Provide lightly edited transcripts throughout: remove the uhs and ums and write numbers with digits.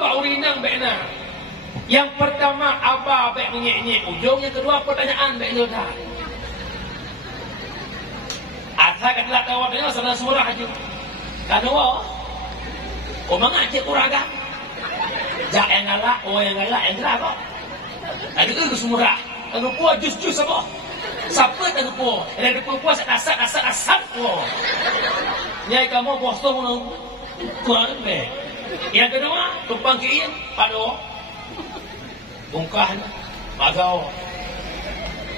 bak urinang bekna. Yang pertama abah bek ngek-ngek ujung, yang kedua pertanyaan bek dah. Asa kata tawatnya sana surah aja. Kadang mengajak uraga. Jak yang galak, yang galak yang gerak kok. Ada tu semurah. Kalau puas jus-jus apa? Siapa tak puas? Ada puas asap puas. Nyai kamu bos tu mana? Tuan be. Yang kedua, tumpang kiin pado. Bungkahan bagau.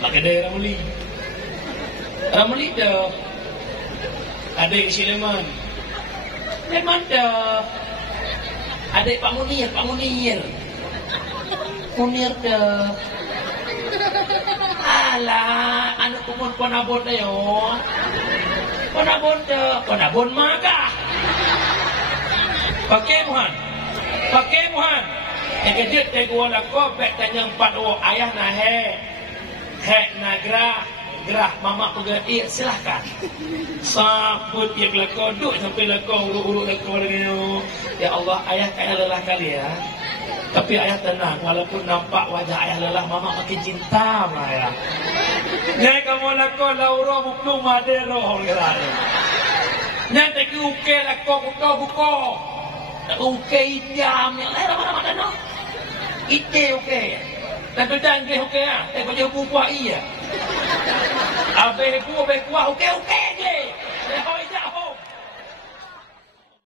Magede ramuli. Ramuli dah. Adik si Leman. Leman dah. Adik Pak Munir. Munir dah. Alah, anak pun penabot dah yo. Penabot magah. Pakai Muhan. Yang kejut dia gua lakop bek tanyang padu ayah na he na gerah mama pergi silahkan. Sabut dia kelakon duk sampai lakon urut lakon dengan ya Allah ayah kaya lelah kali ya. Tapi ayah tenang walaupun nampak wajah ayah lelah mama makin cinta sama ayah. Nyai kamu lakon lauro buklung madero gerah. Nyai tak uke lakon buka. Tak uke diam yang lain mana no. Ite uke. Dan pedang ke uke ah. Tak baju buah iya. Abe kuah uke.